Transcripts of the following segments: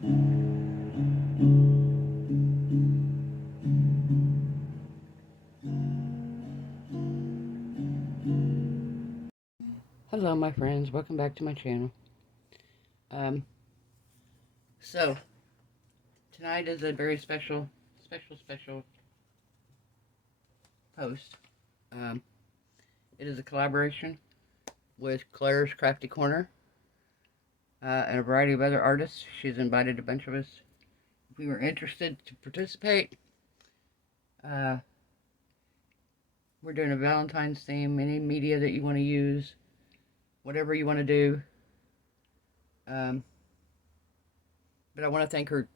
Hello, my friends. Welcome back to my channel. Um, so tonight is a very special post. Um, it is a collaboration with Claire's Crafty Corner and a variety of other artists. She's invited a bunch of us. If we were interested to participate, uh, we're doing a Valentine's theme. Any media that you want to use, whatever you want to do. Um, but I want to thank her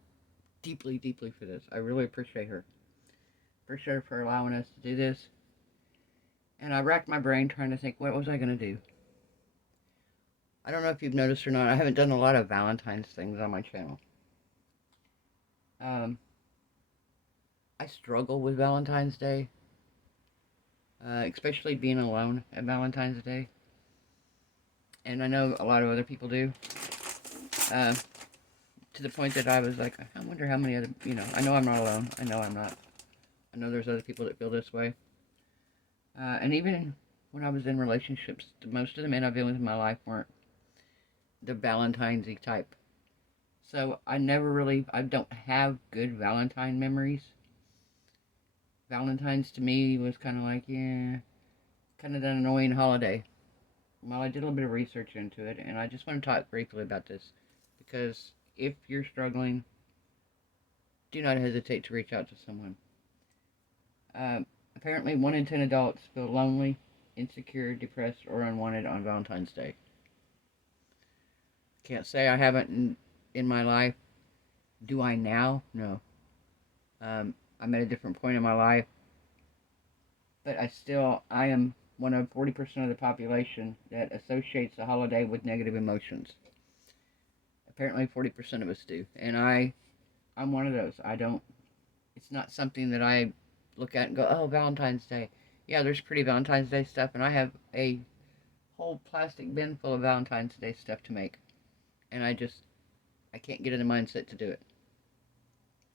deeply for this. I really appreciate her. Appreciate her for allowing us to do this. And I racked my brain trying to think, what was I going to do? I don't know if you've noticed or not, I haven't done a lot of Valentine's things on my channel. I struggle with Valentine's Day, especially being alone at Valentine's Day. And I know a lot of other people do. To the point that I was like, I wonder how many other, I know I'm not alone. I know I'm not. I know there's other people that feel this way. And even when I was in relationships, most of the men I've been with in my life weren't the Valentine's-y type. So I don't have good Valentine memories. Valentine's to me was kind of like, yeah, kind of an annoying holiday. Well, I did a little bit of research into it, and I just want to talk briefly about this. Because if you're struggling, do not hesitate to reach out to someone. Apparently 1 in 10 adults feel lonely, insecure, depressed, or unwanted on Valentine's Day. Can't say I haven't in my life. Do I now? No. I'm at a different point in my life. But I am one of 40% of the population that associates the holiday with negative emotions. Apparently 40% of us do. And I'm one of those. It's not something that I look at and go, oh, Valentine's Day. Yeah, there's pretty Valentine's Day stuff, and I have a whole plastic bin full of Valentine's Day stuff to make. And I can't get in the mindset to do it.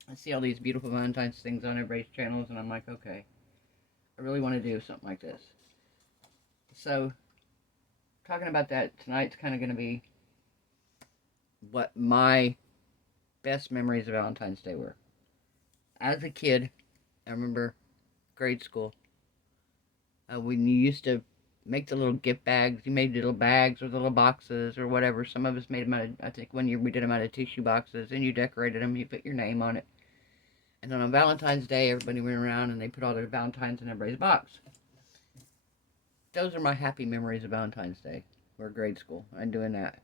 I see all these beautiful Valentine's things on everybody's channels, and I'm like, okay, I really want to do something like this. So, talking about that, tonight's kind of going to be what my best memories of Valentine's Day were. As a kid, I remember grade school, when you used to make the little gift bags. You made little bags or little boxes or whatever. Some of us made them out of, I think one year we did them out of tissue boxes, and you decorated them, you put your name on it. And then on Valentine's Day, everybody went around and they put all their Valentines in everybody's box. Those are my happy memories of Valentine's Day, or grade school. I'm doing that.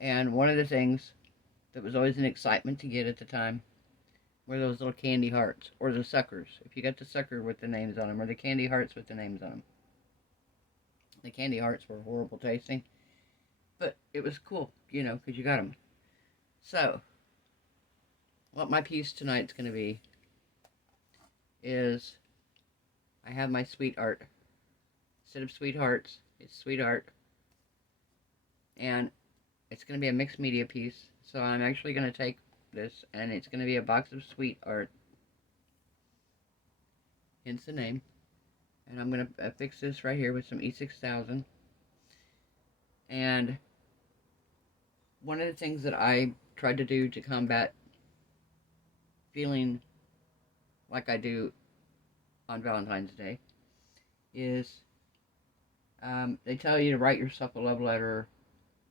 And one of the things that was always an excitement to get at the time were those little candy hearts, or the suckers. If you got the sucker with the names on them, or the candy hearts with the names on them. The candy hearts were horrible tasting, but it was cool, because you got them. So, what my piece tonight's going to be is I have my sweetheart. Instead of sweethearts, it's sweetheart. And it's going to be a mixed media piece. So I'm actually going to take this, and it's going to be a box of sweetheart. Hence the name. And I'm going to fix this right here with some E6000. And one of the things that I tried to do to combat feeling like I do on Valentine's Day is they tell you to write yourself a love letter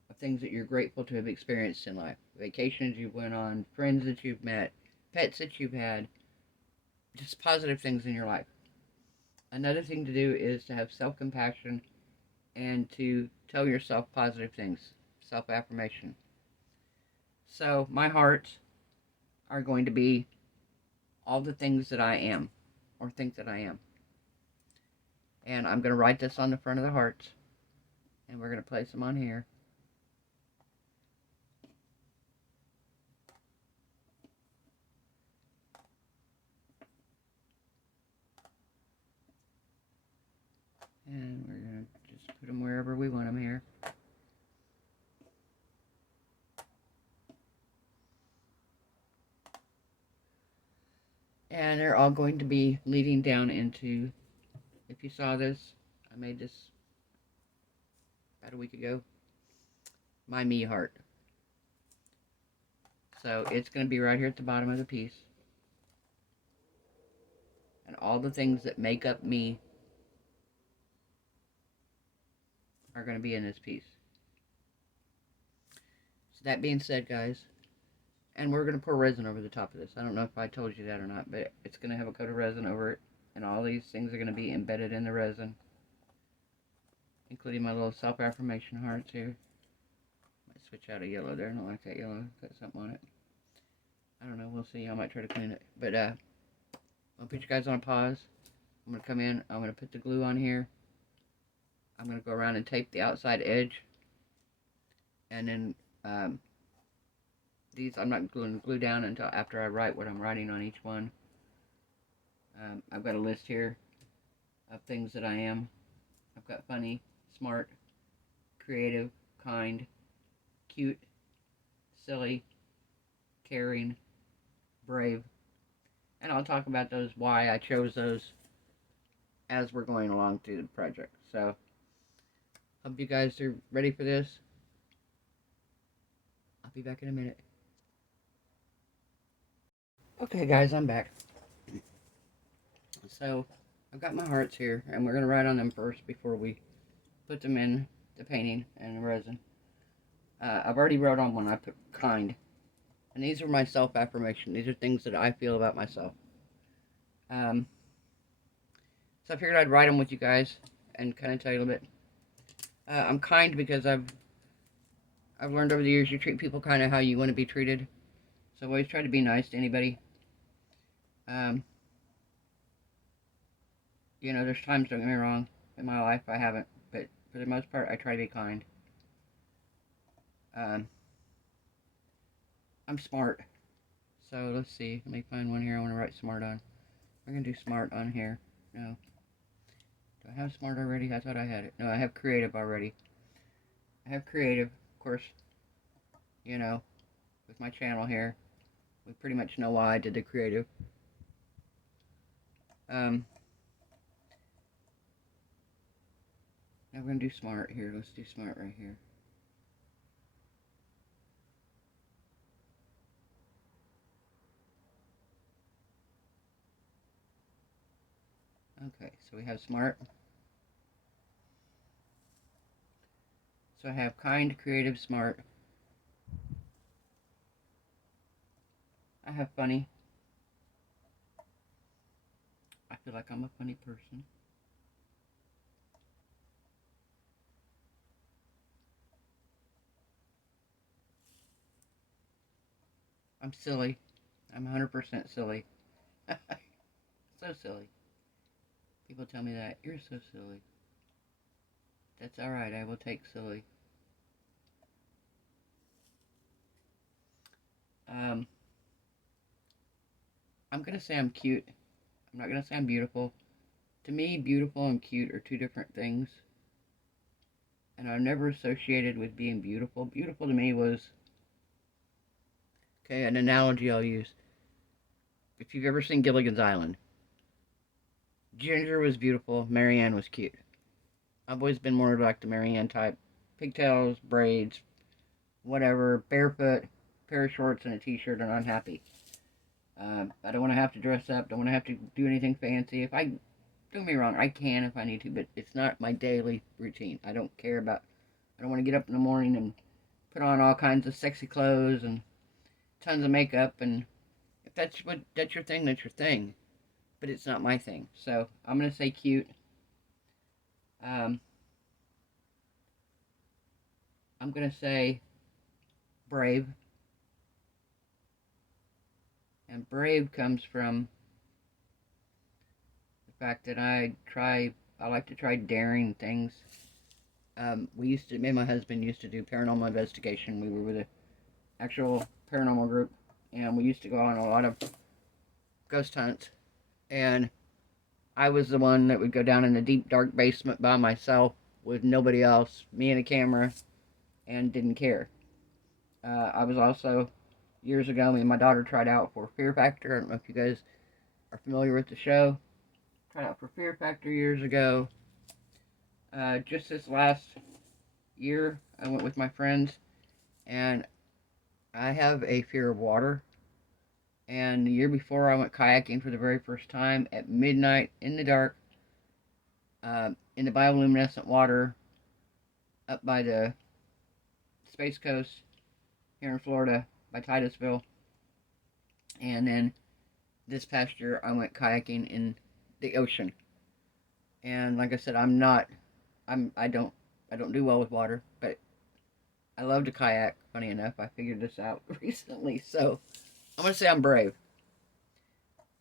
of things that you're grateful to have experienced in life. Vacations you've went on, friends that you've met, pets that you've had, just positive things in your life. Another thing to do is to have self-compassion and to tell yourself positive things, self-affirmation. So my hearts are going to be all the things that I am, or think that I am. And I'm going to write this on the front of the hearts, and we're going to place them on here. And we're going to just put them wherever we want them here. And they're all going to be leading down into, if you saw this, I made this about a week ago, my me heart. So it's going to be right here at the bottom of the piece. And all the things that make up me are going to be in this piece. So that being said, guys, and we're going to pour resin over the top of this. I don't know if I told you that or not, but it's going to have a coat of resin over it. And all these things are going to be embedded in the resin, including my little self-affirmation hearts here. Might switch out a yellow there. I don't like that yellow. Got something on it. I don't know. We'll see. I might try to clean it. But I'll put you guys on pause. I'm going to come in. I'm going to put the glue on here. I'm going to go around and tape the outside edge. And then these I'm not going to glue down until after I write what I'm writing on each one. I've got a list here of things that I am. I've got funny, smart, creative, kind, cute, silly, caring, brave. And I'll talk about those, why I chose those as we're going along through the project. So, hope you guys are ready for this. I'll be back in a minute. Okay guys, I'm back. So, I've got my hearts here, and we're going to write on them first before we put them in the painting and the resin. I've already wrote on one. I put kind. And these are my self-affirmation. These are things that I feel about myself. So I figured I'd write them with you guys and kind of tell you a little bit. I'm kind because I've learned over the years you treat people kind of how you want to be treated. So I've always tried to be nice to anybody. You know, there's times, don't get me wrong, in my life I haven't, but for the most part I try to be kind. I'm smart. So let's see, let me find one here I want to write smart on. We're going to do smart on here. No. Do I have smart already? I thought I had it. No, I have creative already. I have creative, of course, you know, with my channel here. We pretty much know why I did the creative. Now we're going to do smart here. Let's do smart right here. Okay, so we have smart. So I have kind, creative, smart. I have funny. I feel like I'm a funny person. I'm silly. I'm 100% silly. So silly. People tell me that. You're so silly. That's alright. I will take silly. I'm going to say I'm cute. I'm not going to say I'm beautiful. To me, beautiful and cute are two different things. And I've never associated with being beautiful. Beautiful to me was, okay, an analogy I'll use. If you've ever seen Gilligan's Island, Ginger was beautiful, Marianne was cute. I've always been more like the Marianne type. Pigtails, braids, whatever, barefoot, pair of shorts and a t-shirt, and I'm happy. I don't want to have to dress up, don't want to have to do anything fancy. If I, don't get me wrong, I can if I need to, but it's not my daily routine. I don't care about, I don't want to get up in the morning and put on all kinds of sexy clothes and tons of makeup, and if that's your thing, that's your thing. But it's not my thing. So I'm gonna say cute. I'm gonna say brave. And brave comes from the fact that I like to try daring things. Me and my husband used to do paranormal investigation. We were with an actual paranormal group, and we used to go on a lot of ghost hunts. And I was the one that would go down in the deep, dark basement by myself with nobody else, me and a camera, and didn't care. I was also, years ago, me and my daughter tried out for Fear Factor. I don't know if you guys are familiar with the show, tried out for Fear Factor years ago. Just this last year, I went with my friends, and I have a fear of water. And the year before, I went kayaking for the very first time at midnight in the dark, in the bioluminescent water up by the Space Coast here in Florida by Titusville. And then this past year, I went kayaking in the ocean. And like I said, I don't do well with water, but I love to kayak. Funny enough, I figured this out recently, so I'm gonna say I'm brave.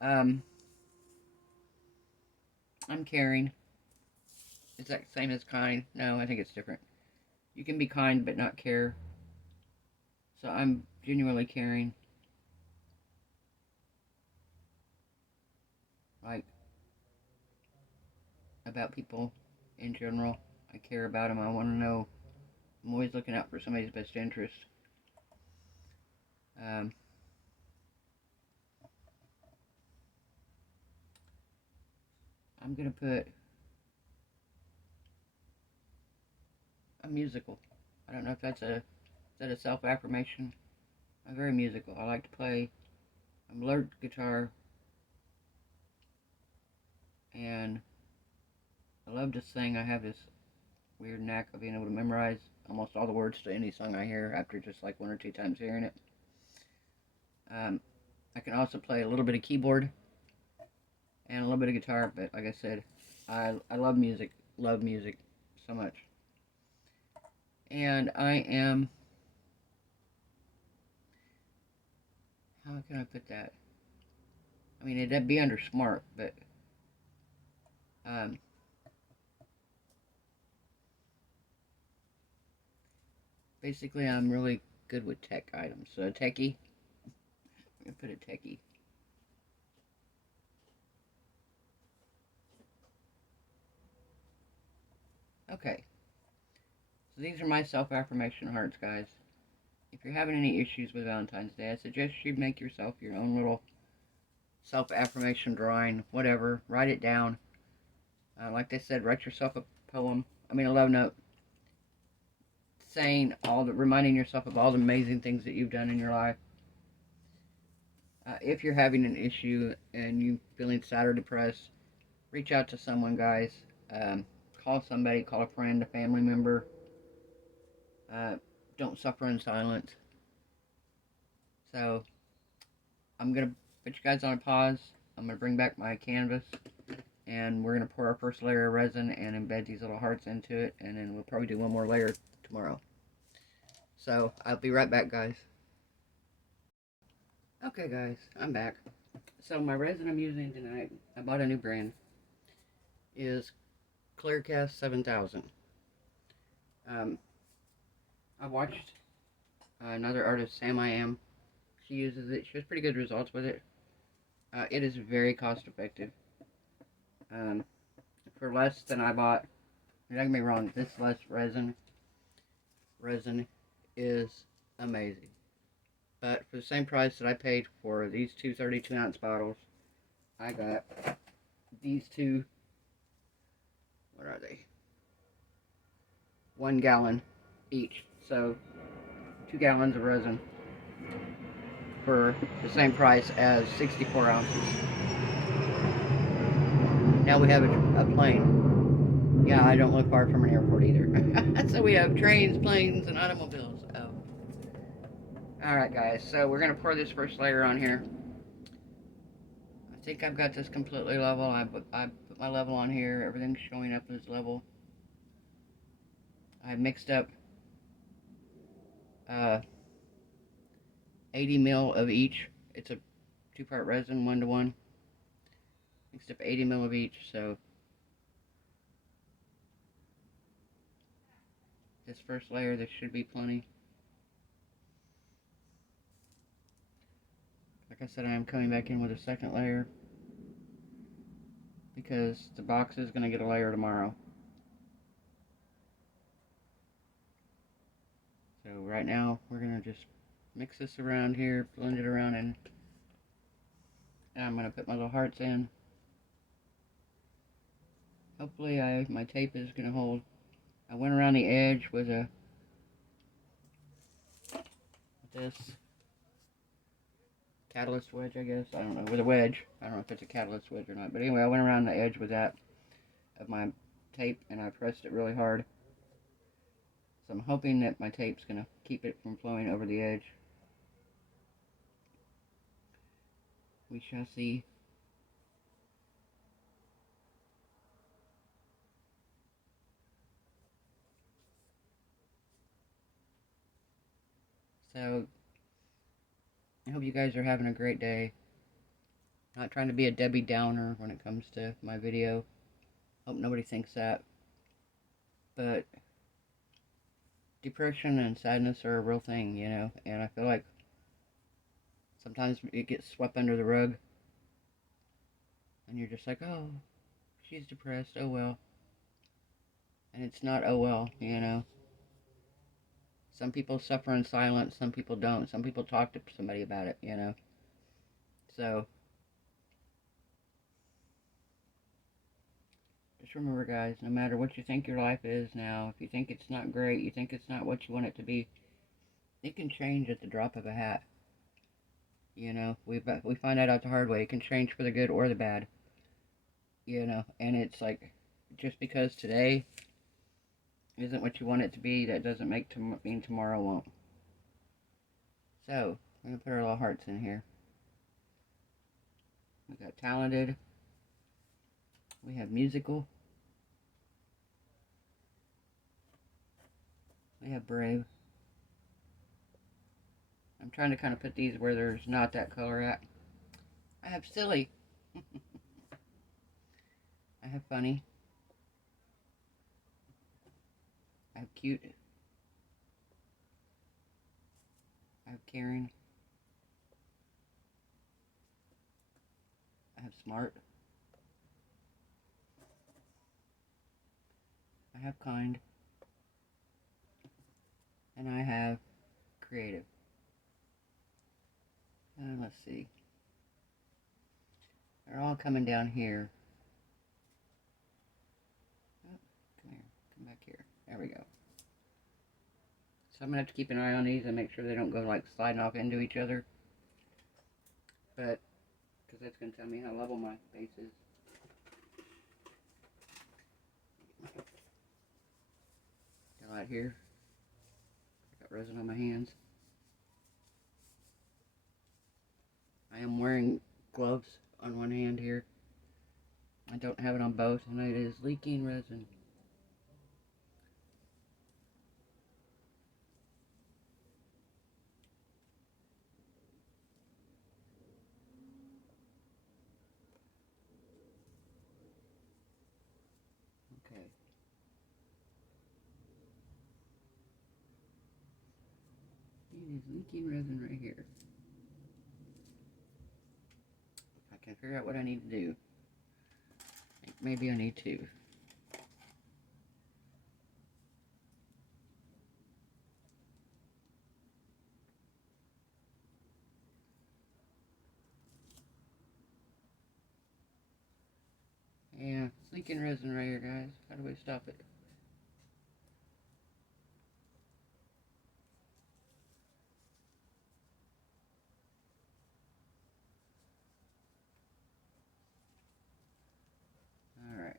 Um, I'm caring. Is that the same as kind? No, I think it's different. You can be kind but not care. So I'm genuinely caring. Like, about people in general. I care about them. I want to know. I'm always looking out for somebody's best interest. Um, I'm gonna put a musical. I don't know if that's a is that a self-affirmation. I'm very musical. I like to play. I'm allergic to guitar, and I love to sing. I have this weird knack of being able to memorize almost all the words to any song I hear after just like one or two times hearing it. Um, I can also play a little bit of keyboard and a little bit of guitar, but like I said, I love music so much. And I am, how can I put that? I mean, it'd be under smart, but um, basically I'm really good with tech items. So a techie, I'm gonna put a techie. Okay, so these are my self-affirmation hearts, guys. If you're having any issues with Valentine's Day, I suggest you make yourself your own little self-affirmation drawing, whatever. Write it down. Like they said, write yourself a poem. I mean, a love note, saying reminding yourself of all the amazing things that you've done in your life. If you're having an issue and you feeling sad or depressed, reach out to someone, guys. Um, Call somebody, call a friend, a family member. Uh, don't suffer in silence. So I'm gonna put you guys on a pause. I'm gonna bring back my canvas, and we're gonna pour our first layer of resin and embed these little hearts into it, and then we'll probably do one more layer tomorrow. So I'll be right back, guys. Okay, guys, I'm back. So my resin I'm using tonight, I bought a new brand, is Clearcast 7000. Um, I watched another artist, Sam I Am. She uses it. She has pretty good results with it. It is very cost effective. Um, for less than I bought, don't get me wrong, this less resin is amazing. But for the same price that I paid for these two 32-ounce bottles, I got these two, what are they? 1 gallon each. So 2 gallons of resin for the same price as 64 ounces. Now we have a plane. Yeah, I don't live far from an airport either. So we have trains, planes, and automobiles. Oh. Alright, guys, so we're going to pour this first layer on here. I think I've got this completely level. I put my level on here. Everything's showing up as level. I mixed up 80 mil of each. It's a 2-part resin, 1-to-1. Mixed up 80 mil of each, so this first layer, this should be plenty. Like I said, I am coming back in with a second layer because the box is going to get a layer tomorrow. So right now, we're going to just mix this around here, blend it around, and And I'm going to put my little hearts in. Hopefully my tape is going to hold. I went around the edge with this catalyst wedge, I guess. I don't know, with a wedge. I don't know if it's a catalyst wedge or not. But anyway, I went around the edge with that of my tape, and I pressed it really hard. So I'm hoping that my tape's going to keep it from flowing over the edge. We shall see. So, I hope you guys are having a great day. Not trying to be a Debbie Downer when it comes to my video. Hope nobody thinks that. But depression and sadness are a real thing, you know. And I feel like sometimes it gets swept under the rug. And you're just like, oh, she's depressed. Oh, well. And it's not, oh, well, you know. Some people suffer in silence. Some people don't. Some people talk to somebody about it, you know. So, just remember, guys, no matter what you think your life is now, if you think it's not great, you think it's not what you want it to be, it can change at the drop of a hat. You know, we find that out the hard way. It can change for the good or the bad. You know, and it's like, just because today isn't what you want it to be, that doesn't mean tomorrow won't. So, we're going to put our little hearts in here. We got talented. We have musical. We have brave. I'm trying to kind of put these where there's not that color at. I have silly. I have funny. I have cute. I have caring. I have smart. I have kind. And I have creative. And let's see. They're all coming down here. Oh, come here. Come back here. There we go. So I'm going to have to keep an eye on these and make sure they don't go like sliding off into each other. But, because that's going to tell me how level my base is. Got a lot here. Got resin on my hands. I am wearing gloves on one hand here. I don't have it on both, and it is leaking resin. Okay. It is leaking resin right here. If I can figure out what I need to do. Maybe I need to. Yeah, it's leaking resin right here, guys. How do we stop it? Alright.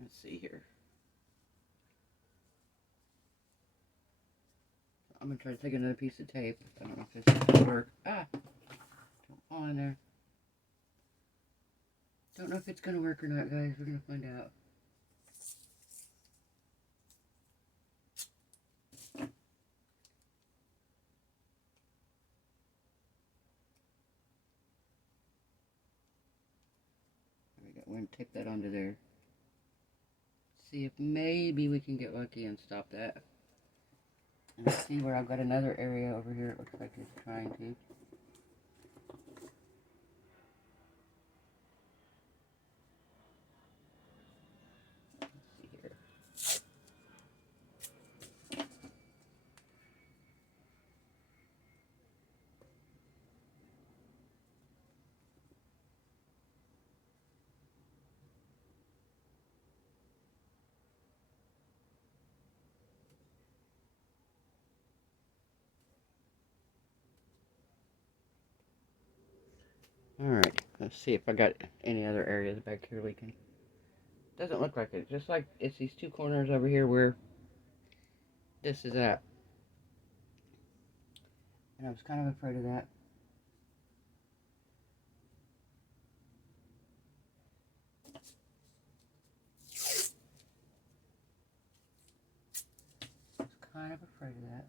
Let's see here. I'm going to try to take another piece of tape. I don't know if this is going to work. Ah! Don't fall in there. Don't know if it's going to work or not, guys. We're going to find out. There we go. We're going to tape that onto there. See if maybe we can get lucky and stop that. And let's see where I've got another area over here. It looks like it's trying to. Let's see here. Alright, let's see if I got any other areas back here leaking. Doesn't look like it. Just like it's these two corners over here where this is at. And I was kind of afraid of that. I was kind of afraid of that.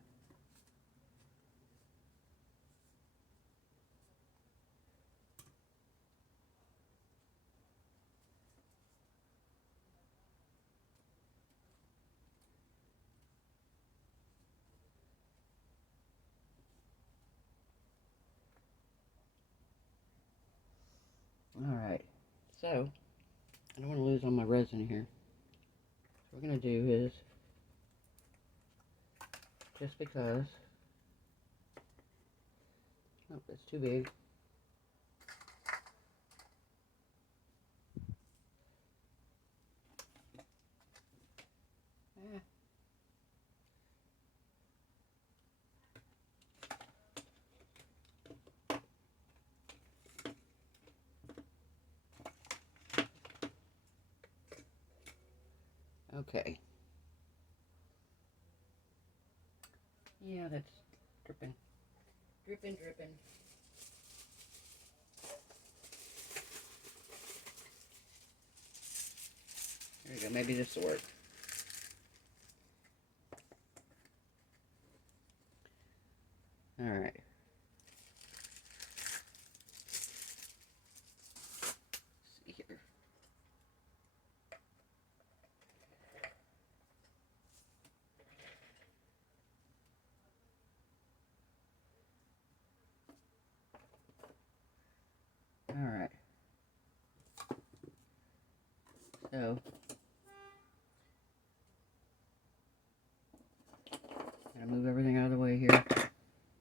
Alright, so I don't want to lose all my resin here. So what we're going to do is, just because, oh, it's too big. Ah. Okay. Yeah, that's dripping. Dripping, dripping. There you go. Maybe this will work. Alright. See here. Alright. So, gotta move everything out of the way here.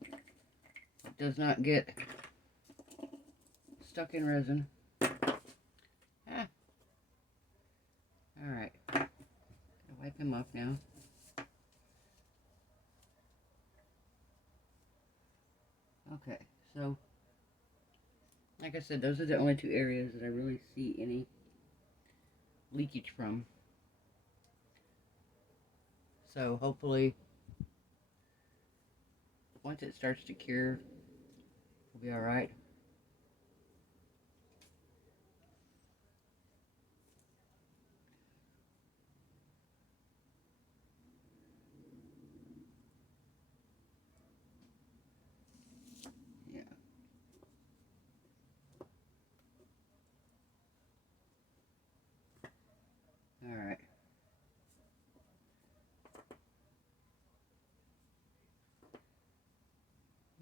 It does not get stuck in resin. Ah. Alright. Wipe him off now. Okay, so, like I said, those are the only two areas that I really see any leakage from. So, hopefully, once it starts to cure, we'll be alright. Yeah. Alright.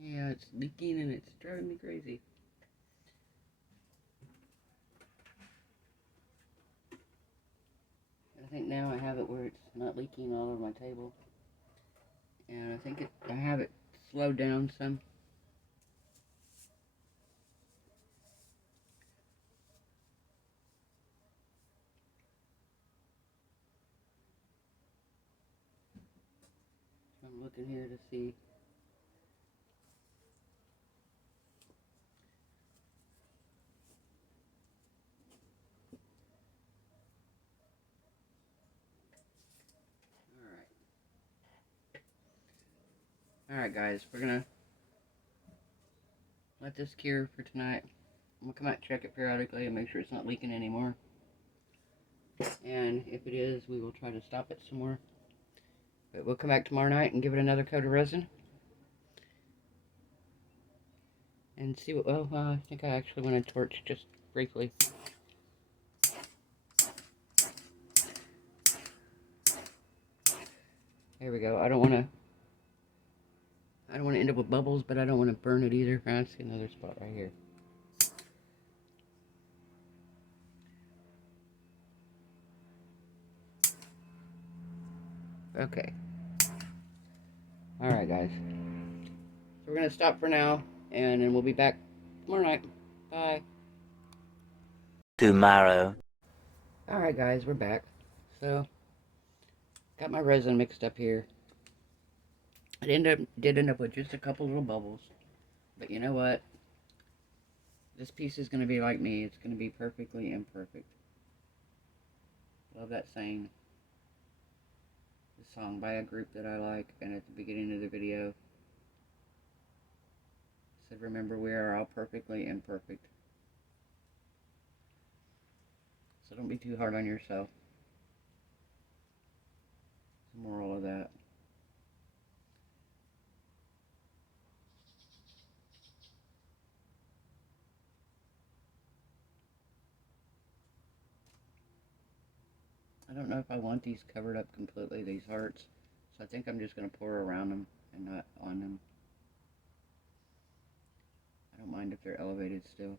Yeah, it's leaking and it's driving me crazy. I think now I have it where it's not leaking all over my table. And I think I have it slowed down some. So I'm looking here to see. Alright guys, we're gonna let this cure for tonight. I'm gonna come out and check it periodically and make sure it's not leaking anymore. And if it is, we will try to stop it some more. But we'll come back tomorrow night and give it another coat of resin. And see what, well, I think I actually want to torch just briefly. There we go. I don't want to end up with bubbles, but I don't want to burn it either. I see another spot right here. Okay. Alright guys. So we're going to stop for now, and then we'll be back tomorrow night. Bye. Tomorrow. Alright guys, we're back. So, got my resin mixed up here. It did end up with just a couple little bubbles. But you know what? This piece is going to be like me. It's going to be perfectly imperfect. Love that saying. The song by a group that I like, and at the beginning of the video, it said, remember, we are all perfectly imperfect. So don't be too hard on yourself. The moral of that. I don't know if I want these covered up completely, these hearts. So I think I'm just going to pour around them and not on them. I don't mind if they're elevated still.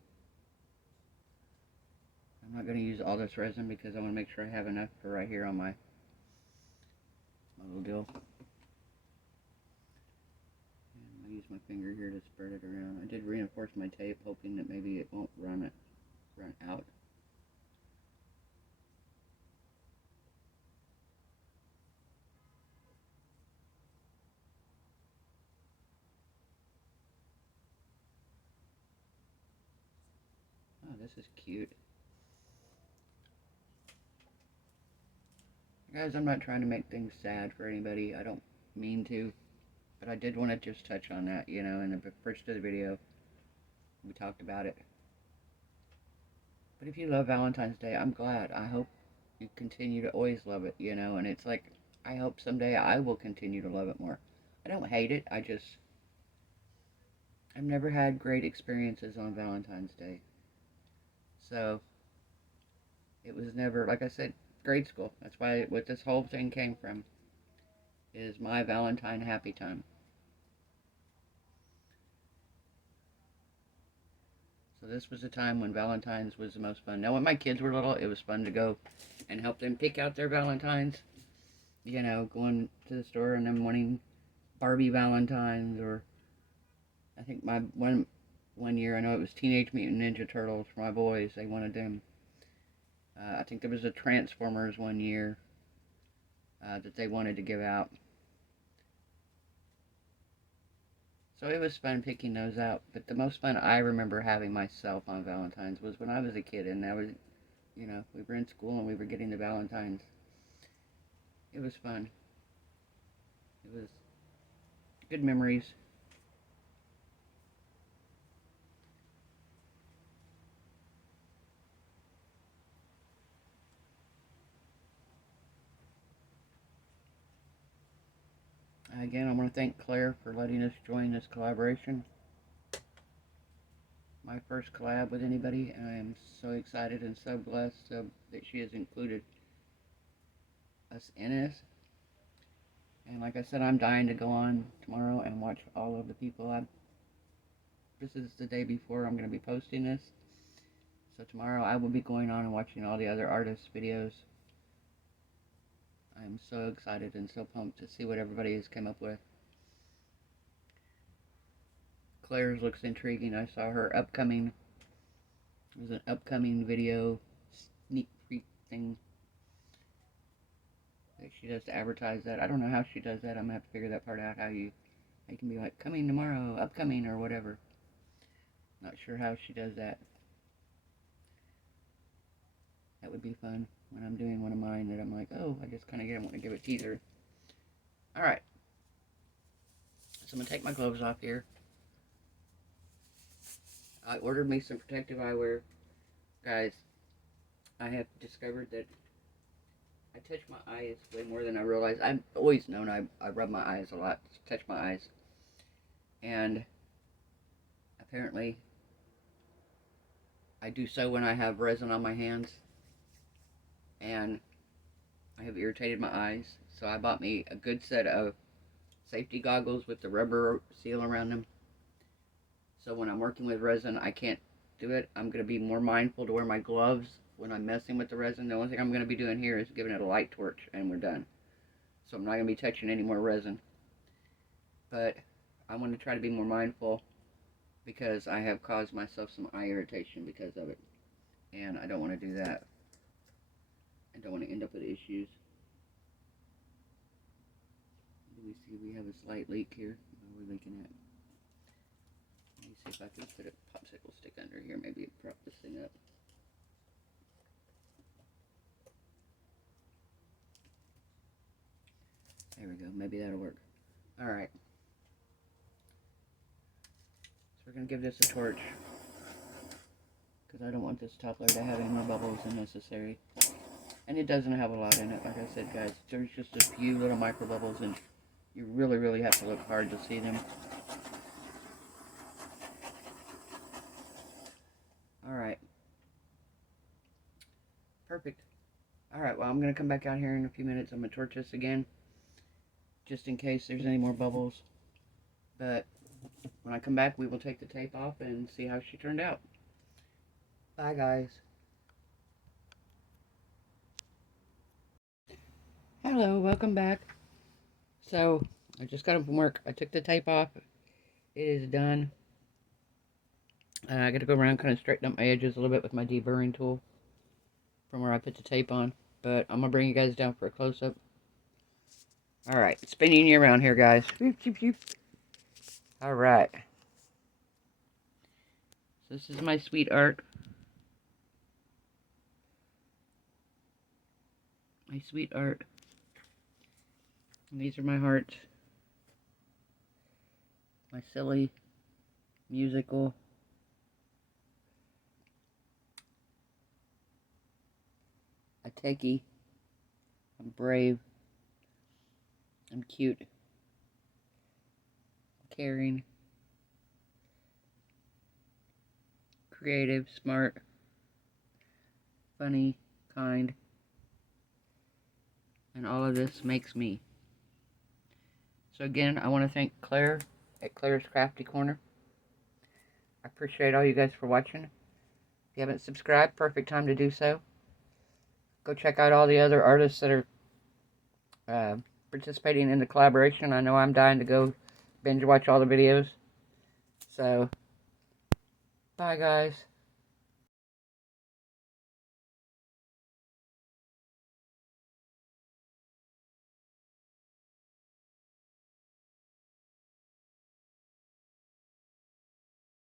I'm not going to use all this resin because I want to make sure I have enough for right here on my little deal. And I'll use my finger here to spread it around. I did reinforce my tape, hoping that maybe it won't run out. Oh, this is cute. Guys, I'm not trying to make things sad for anybody. I don't mean to. But I did want to just touch on that, you know, in the first of the video. We talked about it. But if you love Valentine's Day, I'm glad. I hope you continue to always love it, you know. And it's like, I hope someday I will continue to love it more. I don't hate it. I've never had great experiences on Valentine's Day. So, it was never, like I said, grade school. That's why what this whole thing came from is my Valentine happy time. So this was a time when Valentine's was the most fun. Now, when my kids were little, it was fun to go and help them pick out their Valentines. You know, going to the store and them wanting Barbie Valentines, or I think my one year, I know it was Teenage Mutant Ninja Turtles for my boys. They wanted them. I think there was a Transformers one year that they wanted to give out. So it was fun picking those out. But the most fun I remember having myself on Valentine's was when I was a kid, and I was, you know, we were in school and we were getting the Valentines. It was fun. It was good memories. Again, I want to thank Claire for letting us join this collaboration. My first collab with anybody, and I am so excited and so blessed that she has included us in this. And like I said, I'm dying to go on tomorrow and watch all of the people. This is the day before I'm going to be posting this. So tomorrow I will be going on and watching all the other artists' videos. I am so excited and so pumped to see what everybody has come up with. Claire's looks intriguing. I saw her upcoming, it was an upcoming video sneak peek thing that she does to advertise that. I don't know how she does that. I'm going to have to figure that part out, how you can be like, coming tomorrow, upcoming, or whatever. Not sure how she does that. That would be fun when I'm doing one of mine that I'm like, oh, I just kind of want to give a teaser. Alright. So I'm going to take my gloves off here. I ordered me some protective eyewear. Guys, I have discovered that I touch my eyes way more than I realize. I've always known I rub my eyes a lot, touch my eyes. And apparently I do so when I have resin on my hands. And I have irritated my eyes. So I bought me a good set of safety goggles with the rubber seal around them. So when I'm working with resin, I can't do it. I'm going to be more mindful to wear my gloves when I'm messing with the resin. The only thing I'm going to be doing here is giving it a light torch, and we're done. So I'm not going to be touching any more resin. But I want to try to be more mindful because I have caused myself some eye irritation because of it. And I don't want to do that. I don't want to end up with issues. Let me see, we have a slight leak here. What are we leaking at? Let me see if I can put a popsicle stick under here. Maybe prop this thing up. There we go. Maybe that'll work. Alright. So we're going to give this a torch. Because I don't want this top layer to have any more bubbles than necessary. And it doesn't have a lot in it. Like I said, guys, there's just a few little micro bubbles, and you really, really have to look hard to see them. Alright. Perfect. Alright, well, I'm going to come back out here in a few minutes. I'm going to torch this again, just in case there's any more bubbles. But when I come back, we will take the tape off and see how she turned out. Bye, guys. Hello, welcome back. So, I just got home from work. I took the tape off. It is done. I got to go around, kind of straighten up my edges a little bit with my deburring tool from where I put the tape on. But I'm going to bring you guys down for a close-up. Alright, spinning you around here, guys. Alright. So this is my sweet art. My sweet art. And these are my hearts. My silly, musical. A techie. I'm brave. I'm cute. Caring. Creative, smart. Funny, kind. And all of this makes me. So again, I want to thank Claire at Claire's Crafty Corner. I appreciate all you guys for watching. If you haven't subscribed, perfect time to do so. Go check out all the other artists that are participating in the collaboration. I know I'm dying to go binge watch all the videos. So, bye guys.